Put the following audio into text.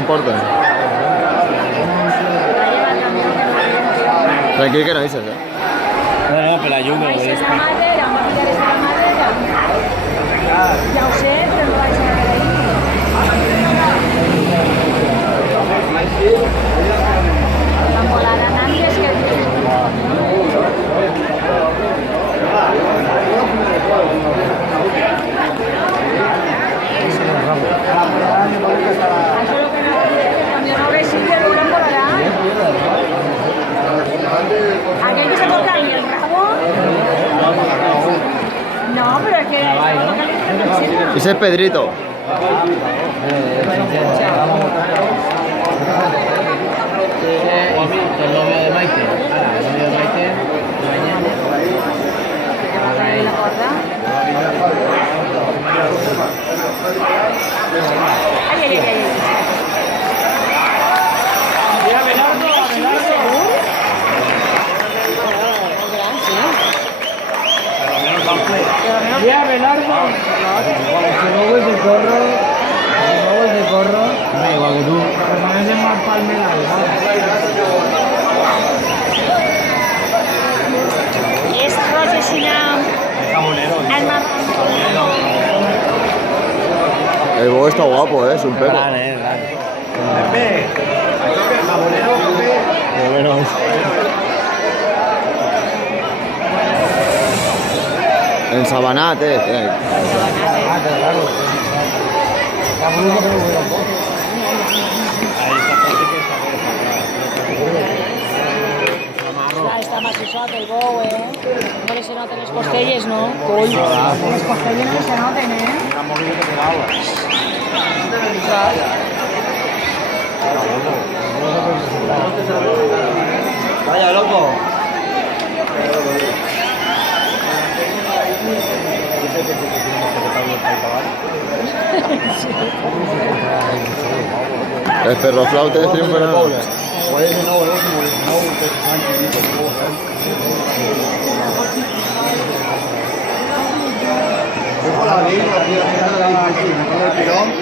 comporten. Tranquil que no dices, No, però la llum... Vaig ser la madera, em va ficar des de la madera. Ja ho sé, però no vaig anar d'ahir. Em volaran antes que... Això és el que no diré, que quan jo no ve sí que no volarà. Aquell que se toca ahí el rabo. No, pero es que... Ese es Pedrito. El novio de Maite. El novio de Maite. La corda. Ay, ay, ay, ay. Ya, Belardo. No voy de corro. No voy de corro. Me igual que tú. Me parece más palmera. Es rojo sina. El marrón. El bobo está guapo, es un perro. Grande. Pepe, jabonero, Pepe. Bueno, en Sabanat, Está maquisot el bou, No li se noten les costelles, no? Coll. Les costelles no li se noten, Vaya, loco. el perro flauta de triunfo. Yo por la ley, aquí, el tirón.